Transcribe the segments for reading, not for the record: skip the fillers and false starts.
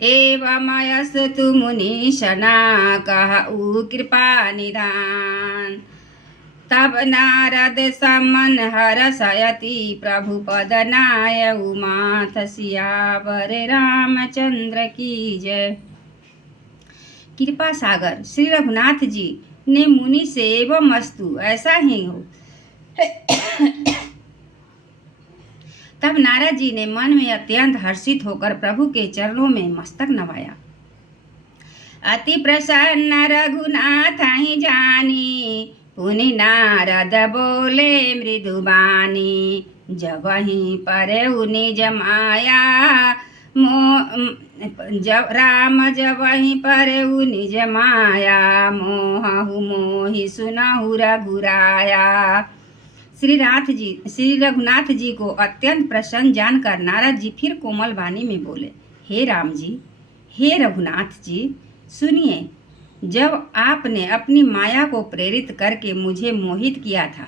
एवमयस्तु मुनीशना कहु कृपा निधान। तब नारद समन हरसयति प्रभु पद नाय उमाथ सियावर रामचंद्र की जय। कृपा सागर श्री रघुनाथ जी ने मुनि से एवं अस्तु ऐसा ही हो। तब नारद जी ने मन में अत्यंत हर्षित होकर प्रभु के चरणों में मस्तक नवाया। अति प्रसन्न रघुनाथ ही जानी पुनि नारद बोले मृदुबानी। जब ही परे निज माया जब राम जब ही परे निज माया मोहु मोहि सुनहु रघुराया। श्री रघुनाथ जी को अत्यंत प्रसन्न जानकर नारद जी फिर कोमल वाणी में बोले, हे राम जी, हे रघुनाथ जी, सुनिए। जब आपने अपनी माया को प्रेरित करके मुझे मोहित किया था,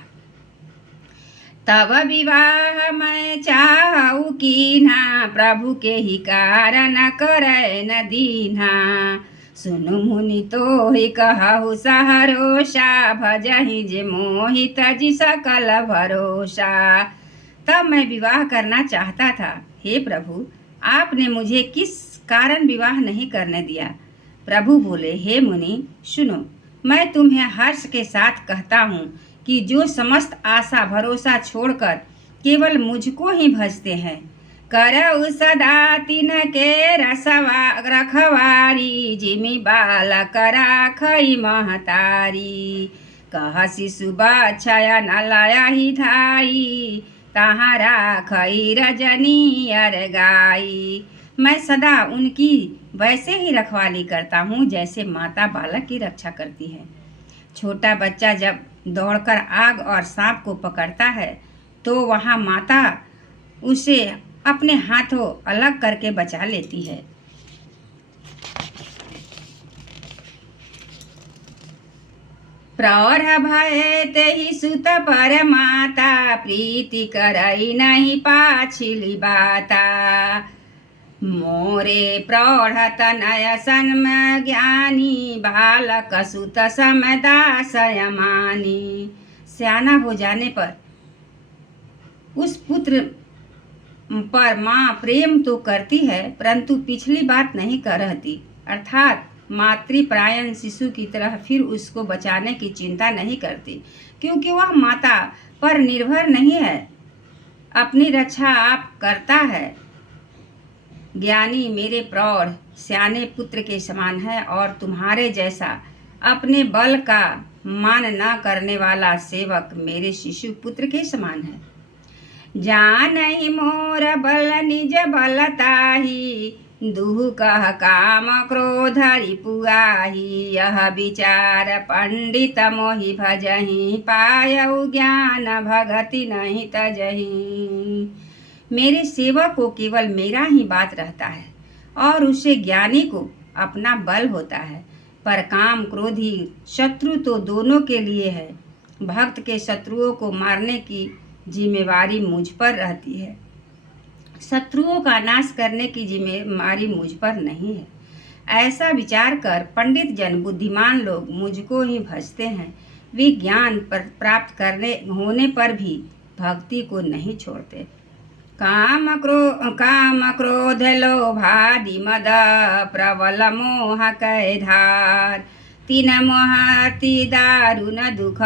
तब विवाह मैं चाहू कीन्हा। प्रभु के ही कारण करे न दीन्हा। सुनु मुनि तो ही कहु सहरोषा भजहि जे मोहित जी सकल भरोसा। तब मैं विवाह करना चाहता था। हे प्रभु, आपने मुझे किस कारण विवाह नहीं करने दिया। प्रभु बोले, हे मुनि सुनो, मैं तुम्हें हर्ष के साथ कहता हूँ कि जो समस्त आशा भरोसा छोड़कर केवल मुझको ही भजते हैं, करऊ सदा तिनके रखवारी। जिमि बालक राखई महतारी। कह शिशु बछय न लयहि धाई। तहाँ राखई रजनी अर गाई। मैं सदा उनकी वैसे ही रखवाली करता हूँ जैसे माता बालक की रक्षा करती है। छोटा बच्चा जब दौड़कर आग और सांप को पकड़ता है तो वहाँ माता उसे अपने हाथों अलग करके बचा लेती है। प्रौढ़ भय तेहि सुत पर माता। प्रीति करई नहीं पाछिली बाता। मोरे प्रौढ़ तनय सन्म ज्ञानी। बालक सुत सम दासय मानी। सियाना हो जाने पर उस पुत्र पर माँ प्रेम तो करती है परंतु पिछली बात नहीं करती, अर्थात मातृप्रायण शिशु की तरह फिर उसको बचाने की चिंता नहीं करती, क्योंकि वह माता पर निर्भर नहीं है, अपनी रक्षा आप करता है। ज्ञानी मेरे प्रौढ़ सियाने पुत्र के समान है और तुम्हारे जैसा अपने बल का मान न करने वाला सेवक मेरे शिशु पुत्र के समान है। जानहि मोर बल निज बलताही। दुहु कह काम क्रोध रिपुआही। यह विचार पंडित मोहि भजहि। पायउ ज्ञान भगति नहीं तजहि। मेरे सेवक को केवल मेरा ही बात रहता है और उसे ज्ञानी को अपना बल होता है, पर काम क्रोधी शत्रु तो दोनों के लिए है। भक्त के शत्रुओं को मारने की जिम्मेवारी मुझ पर रहती है, शत्रुओं का नाश करने की जिम्मेवारी मुझ पर नहीं है। ऐसा विचार कर पंडित जन बुद्धिमान लोग मुझको ही भजते हैं। वे ज्ञान प्राप्त करने होने पर भी भक्ति को नहीं छोड़ते। काम क्रोध लोभादि मद प्रबल मोह कै धार। तीन मोहति दारुण दुख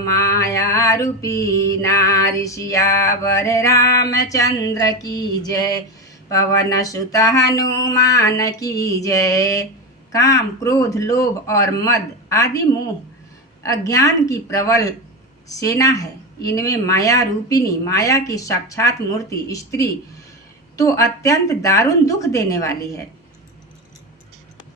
माया रूपी नारी। सियावर रामचंद्र की जय। पवन सुत हनुमान की जय। काम क्रोध लोभ और मद आदि मोह अज्ञान की प्रबल सेना है। इनमें माया रूपिणी माया की साक्षात मूर्ति स्त्री तो अत्यंत दारुण दुख देने वाली है।